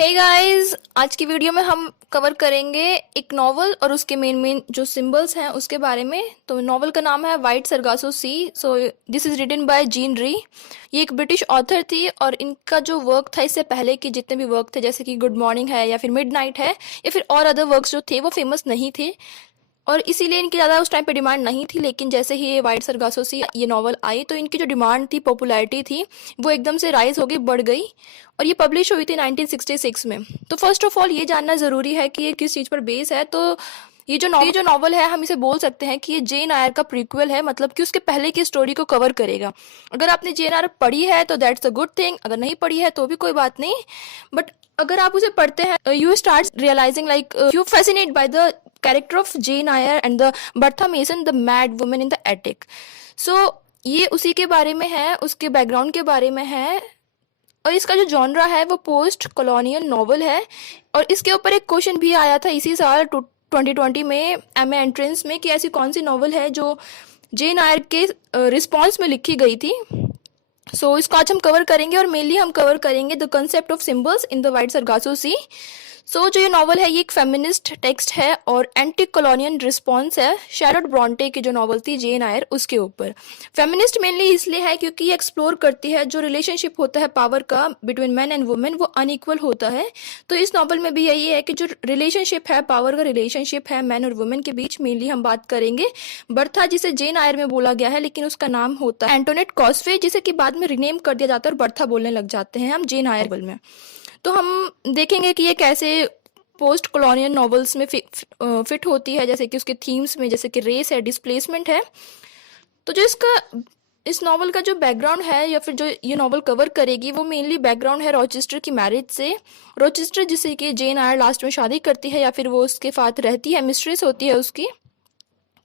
Hey guys, आज की video में हम कवर करेंगे एक नॉवल और उसके मेन जो सिंबल्स हैं उसके बारे में। तो नॉवल का नाम है Wide Sargasso Sea. So this is written by Jean Rhys. ये एक ब्रिटिश ऑथर थी और इनका जो वर्क था इससे पहले के जितने भी वर्क थे जैसे कि गुड मॉर्निंग है या फिर मिडनाइट है या फिर और अदर वर्क्स जो थे वो फेमस नहीं थे और इसीलिए इनकी ज़्यादा उस टाइम पे डिमांड नहीं थी। लेकिन जैसे ही ये वाइट सरगासो सी ये नॉवल आई तो इनकी जो डिमांड थी, पॉपुलैरिटी थी, वो एकदम से राइज हो गई, बढ़ गई और ये पब्लिश हुई थी 1966 में। तो फर्स्ट ऑफ ऑल ये जानना ज़रूरी है कि ये किस चीज़ पर बेस है। तो ये जो नॉवल है हम इसे बोल सकते हैं कि ये जेन आयर का प्रीक्वल है, मतलब कि उसके पहले की स्टोरी को कवर करेगा। अगर आपने जेन आयर पढ़ी है तो दैट्स अ गुड थिंग, अगर नहीं पढ़ी है तो भी कोई बात नहीं। बट अगर आप उसे पढ़ते हैं you start realizing like you fascinate by the character of Jane Eyre and the Bertha Mason the mad woman in the attic. So ये उसी के बारे में है, उसके बैकग्राउंड के बारे में है और इसका जो जॉनरा है वो पोस्ट कॉलोनियल नॉवल है। और इसके ऊपर एक क्वेश्चन भी आया था इसी साल 2020 में एमए एंट्रेंस में कि ऐसी कौन सी नॉवल है जो जेन आयर के रिस्पॉन्स में लिखी गई थी। सो इसको आज हम कवर करेंगे और मेनली हम कवर करेंगे the concept of symbols in the Wide Sargasso Sea. So जो ये नॉवल है ये एक फेमिनिस्ट टेक्स्ट है और एंटी कॉलोनियल रिस्पॉन्स है शैरलोट ब्रॉन्टे की जो नॉवल थी जेन आयर उसके ऊपर। फेमिनिस्ट मेनली इसलिए है क्योंकि ये एक्सप्लोर करती है जो रिलेशनशिप होता है पावर का बिटवीन मैन एंड वुमेन, वो अनइक्वल होता है। तो इस नॉवल में भी यही है कि जो रिलेशनशिप है, पावर का रिलेशनशिप है मैन और वुमेन के बीच, मेनली हम बात करेंगे बर्था जिसे जेन आयर में बोला गया है लेकिन उसका नाम होता है एंटोनेट कॉस्वे, जिसे कि बाद में रिनेम कर दिया जाता है और बर्था बोलने लग जाते हैं हम जेन आयर में। तो हम देखेंगे कि ये कैसे पोस्ट कॉलोनियल नॉवेल्स में फिट होती है, जैसे कि उसके थीम्स में, जैसे कि रेस है, डिस्प्लेसमेंट है। तो जो इस नॉवल का जो बैकग्राउंड है या फिर जो ये नॉवल कवर करेगी वो मेनली बैकग्राउंड है रॉचेस्टर की मैरिज से। रॉचेस्टर जिसे कि जेन आयर लास्ट में शादी करती है या फिर वो उसके साथ रहती है, मिस्ट्रेस होती है उसकी।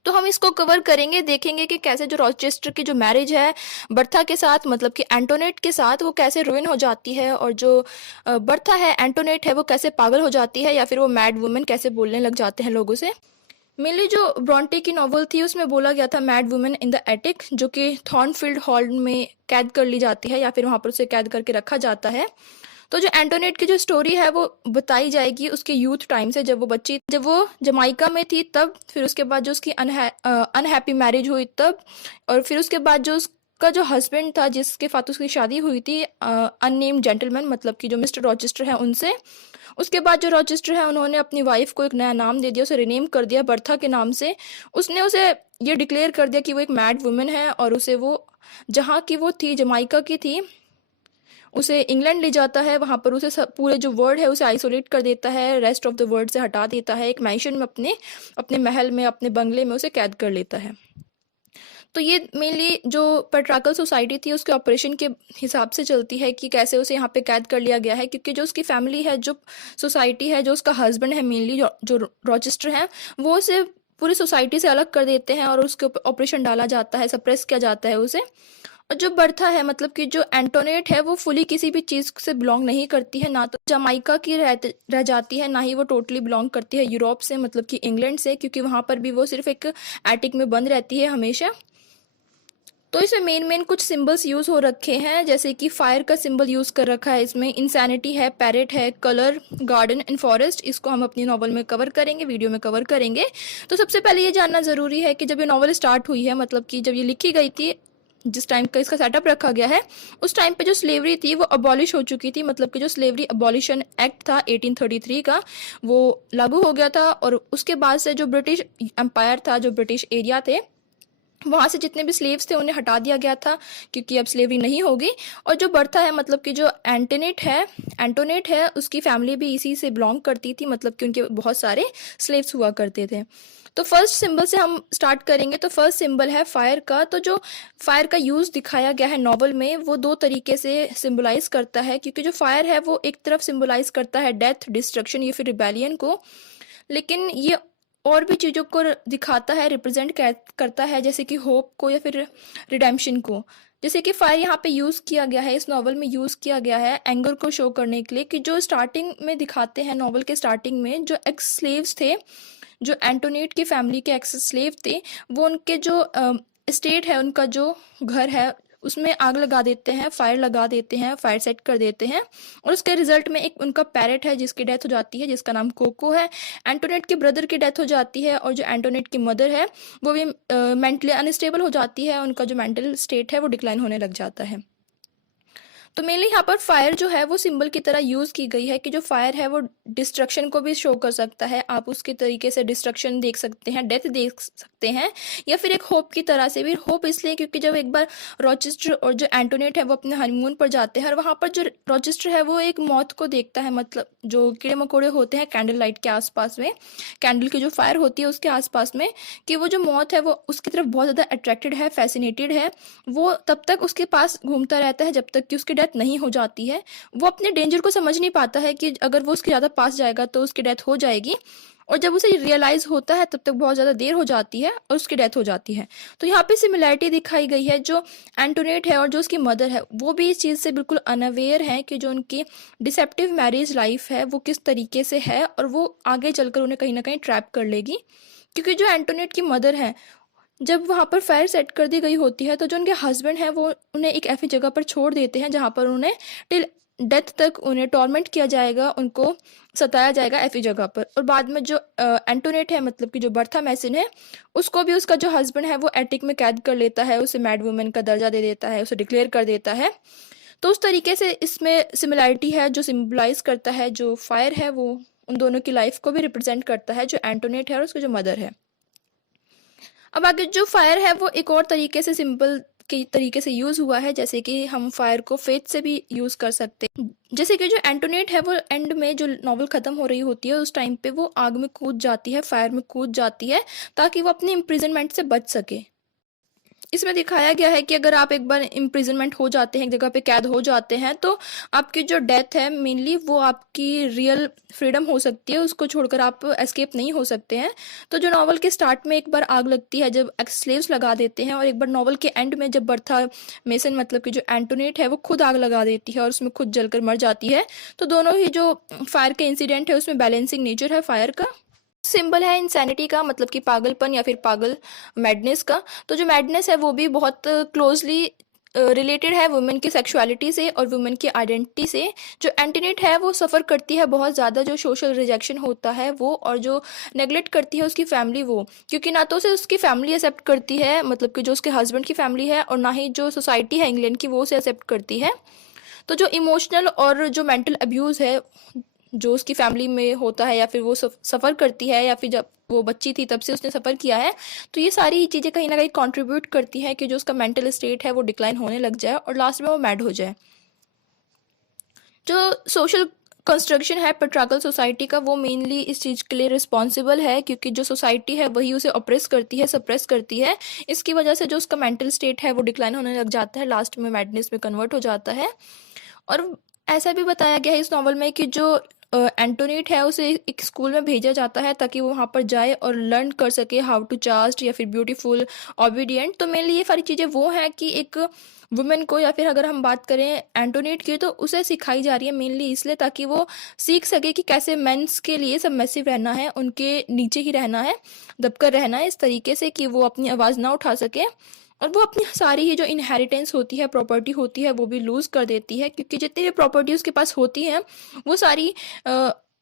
तो हम इसको कवर करेंगे, देखेंगे कि कैसे जो रॉचेस्टर की जो मैरिज है बर्था के साथ, मतलब कि एंटोनेट के साथ, वो कैसे रुइन हो जाती है और जो बर्था है, एंटोनेट है, वो कैसे पागल हो जाती है या फिर वो मैड वुमेन कैसे बोलने लग जाते हैं लोगों से। मेनली जो ब्रॉन्टे की नॉवल थी उसमें बोला गया था mad women in the attic, जो कि थॉर्नफील्ड हॉल में कैद कर ली जाती है या फिर वहाँ पर उसे कैद करके रखा जाता है। तो जो एंटोनेट की जो स्टोरी है वो बताई जाएगी उसके यूथ टाइम से, जब वो जमाइका में थी तब, फिर उसके बाद जो उसकी अनहैप्पी मैरिज हुई तब, और फिर उसके बाद जो उसका जो हस्बैंड था जिसके साथ उसकी शादी हुई थी अननेम्ड जेंटलमैन, मतलब कि जो मिस्टर रॉचेस्टर है उनसे। उसके बाद जो रॉचेस्टर है उन्होंने अपनी वाइफ को एक नया नाम दे दिया, उसे रिनेम कर दिया बर्था के नाम से। उसने उसे ये डिक्लेयर कर दिया कि वो एक मैड वुमेन है और उसे वो जहाँ की वो थी, जमाइका की थी, उसे इंग्लैंड ले जाता है। वहाँ पर उसे पूरे जो वर्ल्ड है उसे आइसोलेट कर देता है, रेस्ट ऑफ द वर्ल्ड से हटा देता है, एक मैंशन में अपने अपने महल में, अपने बंगले में उसे कैद कर लेता है। तो ये मेनली जो पेट्राकल सोसाइटी थी उसके ऑपरेशन के हिसाब से चलती है कि कैसे उसे यहाँ पे कैद कर लिया गया है, क्योंकि जो उसकी फैमिली है, जो सोसाइटी है, जो उसका हस्बैंड है मेनली जो रॉचेस्टर है, वो उसे पूरी सोसाइटी से अलग कर देते हैं और उसके ऊपर ऑपरेशन डाला जाता है, सप्रेस किया जाता है उसे। और जो बर्था है, मतलब कि जो एंटोनेट है, वो फुली किसी भी चीज़ से बिलोंग नहीं करती है, ना तो जमाइका की रह जाती है, ना ही वो टोटली बिलोंग करती है यूरोप से, मतलब कि इंग्लैंड से, क्योंकि वहाँ पर भी वो सिर्फ एक एटिक में बंद रहती है हमेशा। तो इसमें मेन कुछ सिंबल्स यूज़ हो रखे हैं, जैसे कि फायर का सिंबल यूज़ कर रखा है इसमें, इंसैनिटी है, पैरेट है, कलर, गार्डन एंड फॉरेस्ट। इसको हम अपनी नॉवल में कवर करेंगे, वीडियो में कवर करेंगे। तो सबसे पहले ये जानना ज़रूरी है कि जब ये नॉवल स्टार्ट हुई है, मतलब कि जब ये लिखी गई थी, जिस टाइम का इसका सेटअप रखा गया है, उस टाइम पे जो स्लेवरी थी वो अबॉलिश हो चुकी थी, मतलब कि जो स्लेवरी अबॉलिशन एक्ट था 1833 का, वो लागू हो गया था। और उसके बाद से जो ब्रिटिश एम्पायर था, जो ब्रिटिश एरिया थे, वहाँ से जितने भी स्लेव्स थे उन्हें हटा दिया गया था, क्योंकि अब स्लेवरी नहीं होगी। और जो बर्था है, मतलब कि जो एंटोनेट है, उसकी फैमिली भी इसी से बिलोंग करती थी, मतलब कि उनके बहुत सारे स्लेव्स हुआ करते थे। तो फर्स्ट सिंबल से हम स्टार्ट करेंगे। तो फर्स्ट सिंबल है फायर का। तो जो फायर का यूज़ दिखाया गया है नॉवल में वो दो तरीके से सिंबलाइज करता है, क्योंकि जो फायर है वो एक तरफ सिंबलाइज करता है डेथ, डिस्ट्रक्शन या फिर रिबेलियन को, लेकिन ये और भी चीज़ों को दिखाता है, रिप्रेजेंट करता है, जैसे कि होप को या फिर रिडेम्पशन को। जैसे कि फायर यहाँ पे यूज़ किया गया है, इस नॉवल में यूज़ किया गया है एंगर को शो करने के लिए, कि जो स्टार्टिंग में दिखाते हैं, नॉवल के स्टार्टिंग में जो एक्स स्लेव्स थे, जो एंटोनेट की फैमिली के एक्स स्लेव थे, वो उनके जो स्टेट है, उनका जो घर है, उसमें आग लगा देते हैं, फायर लगा देते हैं, फायर सेट कर देते हैं और उसके रिजल्ट में एक उनका पैरेट है जिसकी डेथ हो जाती है, जिसका नाम कोको है। एंटोनेट के ब्रदर की डेथ हो जाती है और जो एंटोनेट की मदर है वो भी मेंटली अनस्टेबल हो जाती है, उनका जो मेंटल स्टेट है वो डिक्लाइन होने लग जाता है। तो मेनली यहाँ पर फायर जो है वो सिंबल की तरह यूज़ की गई है कि जो फायर है वो डिस्ट्रक्शन को भी शो कर सकता है। आप उसके तरीके से डिस्ट्रक्शन देख सकते हैं, डेथ देख सकते हैं, या फिर एक होप की तरह से भी। होप इसलिए क्योंकि जब एक बार रॉचेस्टर और जो एंटोनेट है वो अपने हनीमून पर जाते हैं और वहाँ पर जो रॉचेस्टर है वो एक मौत को देखता है, मतलब जो कीड़े मकोड़े होते हैं कैंडल लाइट के आसपास में, कैंडल की जो फायर होती है उसके आसपास में, कि वो जो मौत है वो उसकी तरफ बहुत ज़्यादा अट्रैक्टेड है, फैसिनेटेड है। वो तब तक उसके पास घूमता रहता है जब तक कि उसकी डेथ नहीं हो जाती है। वो अपने डेंजर को समझ नहीं पाता है कि अगर वो उसके ज़्यादा पास जाएगा तो उसकी डेथ हो जाएगी, और जब उसे रियलाइज़ होता है तब तक बहुत ज़्यादा देर हो जाती है और उसकी डेथ हो जाती है। तो यहाँ पे सिमिलैरिटी दिखाई गई है, जो एंटोनेट है और जो उसकी मदर है वो भी इस चीज़ से बिल्कुल अनअवेयर है कि जो उनकी डिसेप्टिव मैरिज लाइफ है वो किस तरीके से है और वो आगे चलकर उन्हें कहीं ना कहीं ट्रैप कर लेगी। क्योंकि जो एंटोनेट की मदर है, जब वहाँ पर फायर सेट कर दी गई होती है तो जो उनके हस्बैंड हैं वो उन्हें एक ऐसी जगह पर छोड़ देते हैं जहाँ पर उन्हें टिल डेथ तक उन्हें टॉर्मेंट किया जाएगा, उनको सताया जाएगा ऐसी जगह पर। और बाद में जो एंटोनेट है, मतलब कि जो बर्था मैसिन है, उसको भी उसका जो हस्बैंड है वो एटिक में कैद कर लेता है, उसे मैड वुमेन का दर्जा दे देता है, उसे डिक्लेयर कर देता है। तो उस तरीके से इसमें सिमिलैरिटी है जो सिम्बलाइज करता है, जो फायर है वो उन दोनों की लाइफ को भी रिप्रेजेंट करता है, जो एंटोनेट है और उसकी जो मदर है। अब आगे जो फायर है वो एक और तरीके से सिंपल के तरीके से यूज़ हुआ है, जैसे कि हम फायर को फेथ से भी यूज़ कर सकते हैं। जैसे कि जो एंटोनेट है वो एंड में जो नॉवल ख़त्म हो रही होती है उस टाइम पे वो आग में कूद जाती है, फायर में कूद जाती है, ताकि वो अपने इम्प्रिजनमेंट से बच सके। इसमें दिखाया गया है कि अगर आप एक बार इम्प्रिजनमेंट हो जाते हैं, एक जगह पे कैद हो जाते हैं, तो आपकी जो डेथ है मेनली वो आपकी रियल फ्रीडम हो सकती है, उसको छोड़कर आप एस्केप नहीं हो सकते हैं। तो जो नॉवल के स्टार्ट में एक बार आग लगती है जब एक्स स्लेव्स लगा देते हैं, और एक बार नॉवल के एंड में जब बर्था मेसन मतलब कि जो एंटोनेट है वो खुद आग लगा देती है और उसमें खुद जलकर मर जाती है। तो दोनों ही जो फायर के इंसिडेंट है उसमें बैलेंसिंग नेचर है फायर का। सिंबल है इंसैनिटी का, मतलब कि पागलपन या फिर पागल, मैडनेस का। तो जो मैडनेस है वो भी बहुत क्लोजली रिलेटेड है वुमेन की सेक्सुअलिटी से और वुमेन की आइडेंटिटी से। जो एंटीनेट है वो सफ़र करती है बहुत ज़्यादा जो सोशल रिजेक्शन होता है वो, और जो नेगलेक्ट करती है उसकी फैमिली वो, क्योंकि ना तो उसे उसकी फैमिली एक्सेप्ट करती है, मतलब कि जो उसके हस्बैंड की फैमिली है, और ना ही जो सोसाइटी है इंग्लैंड की वो उसे एक्सेप्ट करती है। तो जो इमोशनल और जो मेंटल अब्यूज़ है जो उसकी फैमिली में होता है, या फिर वो सफ़र करती है, या फिर जब वो बच्ची थी तब से उसने सफ़र किया है, तो ये सारी ही चीज़ें कहीं ना कहीं कंट्रीब्यूट करती हैं कि जो उसका मेंटल स्टेट है वो डिक्लाइन होने लग जाए और लास्ट में वो मैड हो जाए। जो सोशल कंस्ट्रक्शन है पेट्रार्कल सोसाइटी का वो मेनली इस चीज़ के लिए रिस्पॉन्सिबल है, क्योंकि जो सोसाइटी है वही उसे ऑप्रेस करती है, सप्रेस करती है। इसकी वजह से जो उसका मेंटल स्टेट है वो डिक्लाइन होने लग जाता है, लास्ट में मैडनेस में कन्वर्ट हो जाता है। और ऐसा भी बताया गया है इस नॉवल में कि जो एंटोनेट है उसे एक स्कूल में भेजा जाता है ताकि वो वहाँ पर जाए और लर्न कर सके हाउ टू चास्ट या फिर ब्यूटीफुल, ऑबिडियंट। तो मेनली ये सारी चीज़ें वो हैं कि एक वुमेन को, या फिर अगर हम बात करें एंटोनेट की, तो उसे सिखाई जा रही है मेनली इसलिए ताकि वो सीख सके कि कैसे मेंस के लिए सबमिसिव रहना है, उनके नीचे ही रहना है, दबकर रहना है, इस तरीके से कि वो अपनी आवाज़ ना उठा सके, और वो अपनी सारी ही जो इनहेरिटेंस होती है, प्रॉपर्टी होती है, वो भी लूज़ कर देती है। क्योंकि जितनी भी प्रॉपर्टी उसके पास होती है वो सारी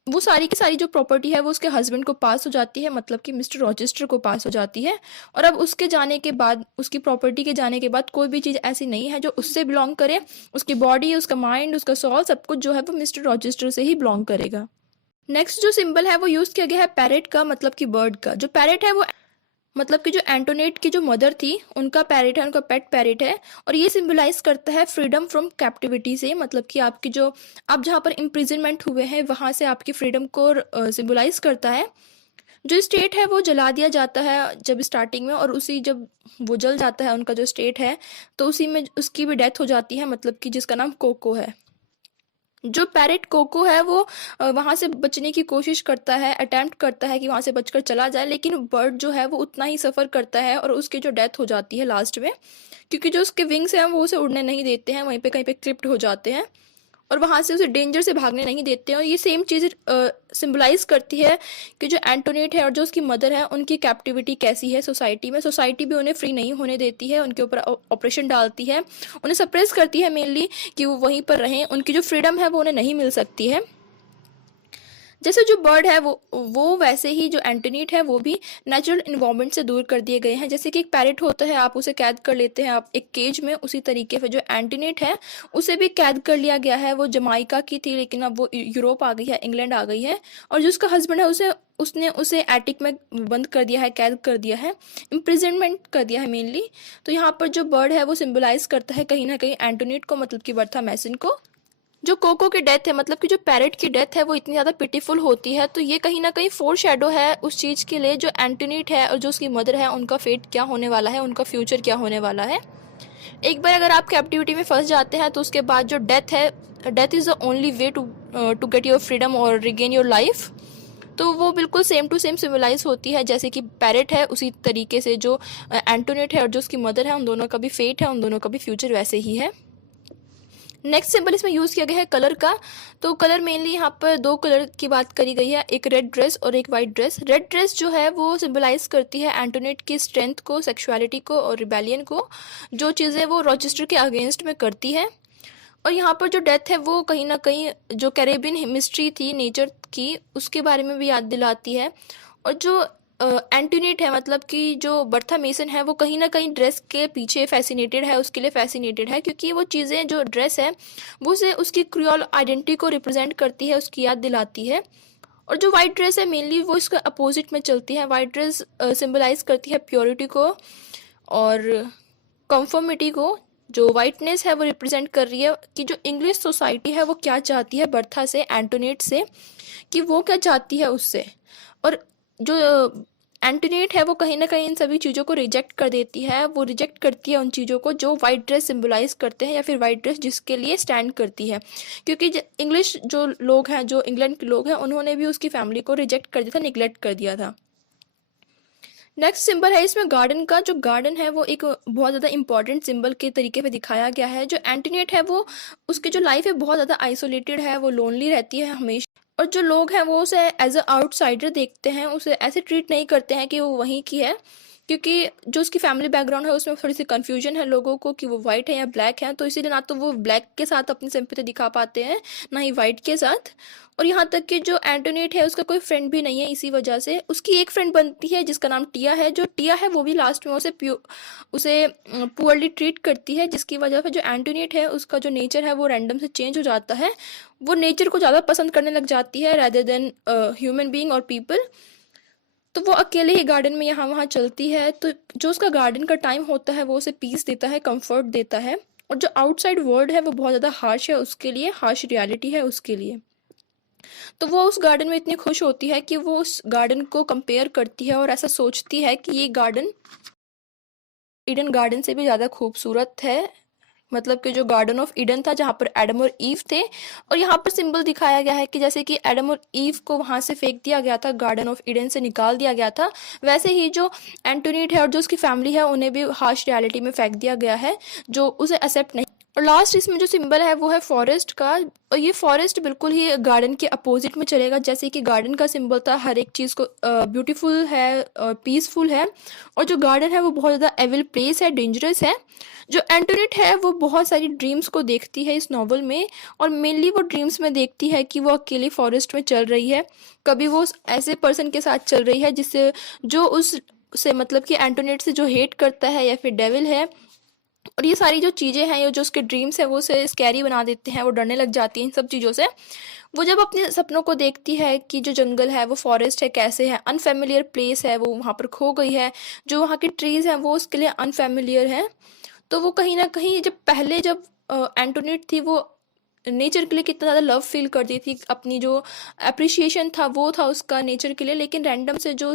वो सारी की सारी जो प्रॉपर्टी है वो उसके हस्बैंड को पास हो जाती है, मतलब कि मिस्टर रॉचेस्टर को पास हो जाती है। और अब उसके जाने के बाद, उसकी प्रॉपर्टी के जाने के बाद, कोई भी चीज़ ऐसी नहीं है जो उससे बिलोंग करे। उसकी बॉडी, उसका माइंड, उसका सोल, सब कुछ जो है वो मिस्टर रॉचेस्टर से ही बिलोंग करेगा। नेक्स्ट जो सिंबल है वो यूज़ किया गया है पैरेट का, मतलब कि बर्ड का। जो पैरेट है वो, मतलब कि जो एंटोनेट की जो मदर थी उनका पैरेट है, उनका पेट पैरेट है, और ये सिंबलाइज करता है फ्रीडम फ्रॉम कैप्टिविटी से, मतलब कि आपकी जो आप जहाँ पर इम्प्रिजनमेंट हुए हैं वहाँ से आपकी फ्रीडम को सिंबलाइज करता है। जो स्टेट है वो जला दिया जाता है जब स्टार्टिंग में, और उसी जब वो जल जाता है उनका जो स्टेट है तो उसी में उसकी भी डेथ हो जाती है, मतलब कि जिसका नाम कोको है। जो पैरेट कोको है वो वहाँ से बचने की कोशिश करता है, अटेम्प्ट करता है कि वहाँ से बचकर चला जाए, लेकिन बर्ड जो है वो उतना ही सफ़र करता है और उसकी जो डेथ हो जाती है लास्ट में, क्योंकि जो उसके विंग्स हैं वो उसे उड़ने नहीं देते हैं, वहीं पे कहीं पे क्लिप्ड हो जाते हैं। और वहाँ से उसे डेंजर से भागने नहीं देते हैं। और ये सेम चीज़ सिम्बलाइज करती है कि जो एंटोनेट है और जो उसकी मदर है उनकी कैप्टिविटी कैसी है सोसाइटी में। सोसाइटी भी उन्हें फ्री नहीं होने देती है, उनके ऊपर ऑपरेशन डालती है, उन्हें सप्रेस करती है मेनली कि वो वहीं पर रहें। उनकी जो फ्रीडम है वो उन्हें नहीं मिल सकती है। जैसे जो बर्ड है वो वैसे ही जो एंटोनेट है वो भी नेचुरल इन्वायरमेंट से दूर कर दिए गए हैं। जैसे कि एक पैरेट होता है, आप उसे कैद कर लेते हैं आप एक केज में, उसी तरीके से जो एंटोनेट है उसे भी कैद कर लिया गया है। वो जमाइका की थी लेकिन अब वो यूरोप आ गई है, इंग्लैंड आ गई है। और जो उसका हस्बैंड है उसने उसे एटिक में बंद कर दिया है, कैद कर दिया है, इम्प्रिजनमेंट कर दिया है मेनली। तो यहाँ पर जो बर्ड है वो सिम्बलाइज करता है कहीं ना कहीं एंटोनेट को, मतलब कि बर्था मैसन को। जो कोको की डेथ है, मतलब कि जो पैरेट की डेथ है वो इतनी ज़्यादा पिटीफुल होती है, तो ये कहीं ना कहीं फोर शेडो है उस चीज़ के लिए जो एंटोनेट है और जो उसकी मदर है उनका फेट क्या होने वाला है, उनका फ्यूचर क्या होने वाला है। एक बार अगर आप कैप्टिविटी में फंस जाते हैं तो उसके बाद जो डेथ है, death is the only way to get your freedom और रिगेन योर लाइफ। तो वो बिल्कुल सेम टू सेम सिविलाइज होती है जैसे कि पैरेट है, उसी तरीके से जो एंटोनेट है और जो उसकी मदर है उन दोनों का भी फेट है, उन दोनों का भी फ्यूचर वैसे ही है। नेक्स्ट सिंबल इसमें यूज़ किया गया है कलर का। तो कलर मेनली यहाँ पर दो कलर की बात करी गई है, एक रेड ड्रेस और एक वाइट ड्रेस। रेड ड्रेस जो है वो सिंबलाइज करती है एंटोनेट की स्ट्रेंथ को, सेक्सुअलिटी को और रिबेलियन को, जो चीज़ें वो रॉचेस्टर के अगेंस्ट में करती है। और यहाँ पर जो डेथ है वो कहीं ना कहीं जो कैरेबियन मिस्ट्री थी नेचर की उसके बारे में भी याद दिलाती है। और जो एंटोनेट है, मतलब कि जो बर्था मेसन है, वो कहीं ना कहीं ड्रेस के पीछे फैसिनेटेड है, उसके लिए फैसिनेटेड है, क्योंकि वो चीज़ें जो ड्रेस है वो उसे उसकी क्रियोल आइडेंटिटी को रिप्रेजेंट करती है, उसकी याद दिलाती है। और जो वाइट ड्रेस है मेनली वो इसका अपोजिट में चलती है। वाइट ड्रेस सिंबलाइज करती है प्योरिटी को और कन्फर्मिटी को। जो वाइटनेस है वो रिप्रेजेंट कर रही है कि जो इंग्लिश सोसाइटी है वो क्या चाहती है बर्था से, एंटोनेट से, कि वो क्या चाहती है उससे। और जो एंटोनेट है वो कहीं ना कहीं इन सभी चीज़ों को रिजेक्ट कर देती है, वो रिजेक्ट करती है उन चीज़ों को जो वाइट ड्रेस सिंबलाइज करते हैं या फिर वाइट ड्रेस जिसके लिए स्टैंड करती है। क्योंकि इंग्लिश जो लोग हैं, जो इंग्लैंड के लोग हैं, उन्होंने भी उसकी फैमिली को रिजेक्ट कर दिया था, निगलेक्ट कर दिया था। नेक्स्ट सिंबल है इसमें गार्डन का। जो गार्डन है वो एक बहुत ज़्यादा इंपॉर्टेंट सिंबल के तरीके पे दिखाया गया है। जो एंटोनेट है वो उसकी जो लाइफ है बहुत ज़्यादा आइसोलेटेड है, वो लोनली रहती है हमेशा। और जो लोग हैं वो उसे एज अ आउटसाइडर देखते हैं, उसे ऐसे ट्रीट नहीं करते हैं कि वो वहीं की है, क्योंकि जो उसकी फैमिली बैकग्राउंड है उसमें थोड़ी सी कन्फ्यूजन है लोगों को कि वो वाइट है या ब्लैक है। तो इसीलिए ना तो वो ब्लैक के साथ अपनी सिंपैथी दिखा पाते हैं, ना ही वाइट के साथ। और यहाँ तक कि जो एंटोनेट है उसका कोई फ्रेंड भी नहीं है, इसी वजह से उसकी एक फ्रेंड बनती है जिसका नाम टिया है। जो टिया है वो भी लास्ट में उसे पुअरली ट्रीट करती है, जिसकी वजह से जो एंटोनेट है उसका जो नेचर है वो रैंडम से चेंज हो जाता है। वो नेचर को ज़्यादा पसंद करने लग जाती है रादर देन ह्यूमन बीइंग और पीपल। तो वो अकेले ही गार्डन में यहाँ वहाँ चलती है। तो जो उसका गार्डन का टाइम होता है वो उसे पीस देता है, कंफर्ट देता है। और जो आउटसाइड वर्ल्ड है वो बहुत ज़्यादा हार्श है उसके लिए, हार्श रियलिटी है उसके लिए। तो वो उस गार्डन में इतनी खुश होती है कि वो उस गार्डन को कंपेयर करती है और ऐसा सोचती है कि ये गार्डन ईडन गार्डन से भी ज़्यादा खूबसूरत है। मतलब कि जो गार्डन ऑफ ईडन था जहाँ पर एडम और ईव थे। और यहाँ पर सिंबल दिखाया गया है कि जैसे कि एडम और ईव को वहाँ से फेंक दिया गया था, गार्डन ऑफ ईडन से निकाल दिया गया था, वैसे ही जो एंटोनेट है और जो उसकी फैमिली है उन्हें भी हार्श रियलिटी में फेंक दिया गया है, जो उसे एक्सेप्ट नहीं। और लास्ट इसमें जो सिंबल है वो है फॉरेस्ट का। और ये फॉरेस्ट बिल्कुल ही गार्डन के अपोजिट में चलेगा। जैसे कि गार्डन का सिंबल था हर एक चीज़ को ब्यूटीफुल है, पीसफुल है, और जो गार्डन है वो बहुत ज़्यादा एविल प्लेस है, डेंजरस है। जो एंटोनेट है वो बहुत सारी ड्रीम्स को देखती है इस नॉवल में, और मेनली वो ड्रीम्स में देखती है कि वो अकेले फॉरेस्ट में चल रही है। कभी वो ऐसे पर्सन के साथ चल रही है जिससे जो उससे मतलब कि एंटोनेट से जो हेट करता है या फिर डेविल है। और ये सारी जो चीज़ें हैं, ये जो उसके ड्रीम्स है वो उसे स्कैरी बना देते हैं, वो डरने लग जाती है इन सब चीज़ों से। वो जब अपने सपनों को देखती है कि जो जंगल है वो फॉरेस्ट है कैसे है, अनफेमिलियर प्लेस है, वो वहाँ पर खो गई है, जो वहाँ की ट्रीज़ हैं वो उसके लिए अनफेमिलियर है। तो वो कहीं ना कहीं जब एंटोनेट थी वो नेचर के लिए कितना ज़्यादा लव फील करती थी, अपनी जो अप्रिसिएशन था वो था उसका नेचर के लिए, लेकिन रैंडम से जो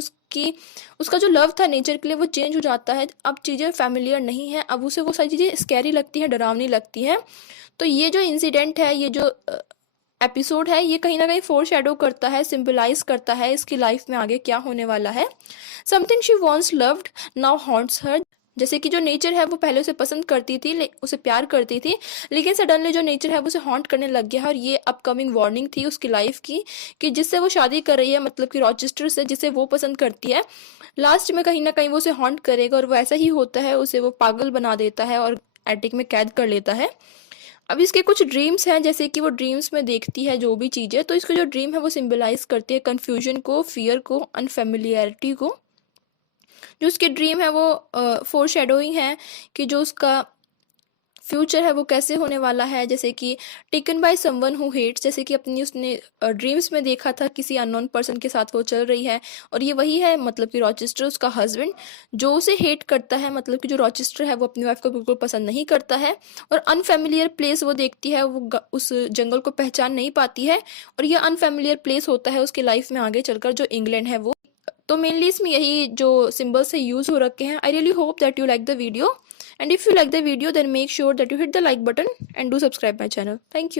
उसका जो लव था नेचर के लिए वो चेंज हो जाता है। अब चीज़ें फैमिलियर नहीं है, अब उसे वो सारी चीज़ें स्कैरी लगती हैं, डरावनी लगती हैं। तो ये जो इंसिडेंट है, ये जो एपिसोड है, ये कहीं ना कहीं फोर शेडो करता है, सिंबलाइज करता है इसकी लाइफ में आगे क्या होने वाला है। Something she once loved now haunts her. जैसे कि जो नेचर है वो पहले उसे पसंद करती थी, उसे प्यार करती थी, लेकिन सडनली जो नेचर है वो उसे हॉन्ट करने लग गया है। और ये अपकमिंग वार्निंग थी उसकी लाइफ की कि जिससे वो शादी कर रही है, मतलब कि रॉचेस्टर से, जिसे वो पसंद करती है। लास्ट में कहीं ना कहीं वो उसे हॉन्ट करेगा और वो ऐसा ही होता है, उसे वो पागल बना देता है और एटिक में कैद कर लेता है। अब इसके कुछ ड्रीम्स हैं, जैसे कि वो ड्रीम्स में देखती है जो भी चीज़ें, तो इसका जो ड्रीम है वो सिंबलाइज करती है कन्फ्यूजन को, फियर को, अनफेमिलियरिटी को। जो उसके ड्रीम है वो फोर शेडोइंग है कि जो उसका फ्यूचर है वो कैसे होने वाला है, जैसे कि taken by someone who hates, जैसे कि अपनी उसने ड्रीम्स में देखा था किसी अननोन पर्सन के साथ वो चल रही है, और ये वही है, मतलब कि रॉचेस्टर उसका हस्बैंड जो उसे हेट करता है, मतलब कि जो रॉचेस्टर है वो अपनी वाइफ को बिल्कुल पसंद नहीं करता है। और अनफेमिलियर प्लेस वो देखती है, वो उस जंगल को पहचान नहीं पाती है, और ये अनफेमिलियर प्लेस होता है उसकी लाइफ में आगे चलकर, जो इंग्लैंड है वो। तो मेनली इसमें यही जो सिंबल्स है यूज हो रखे हैं। I really hope that you like the video, and if you like the video then make sure that you hit the like button and do subscribe my channel. Thank you.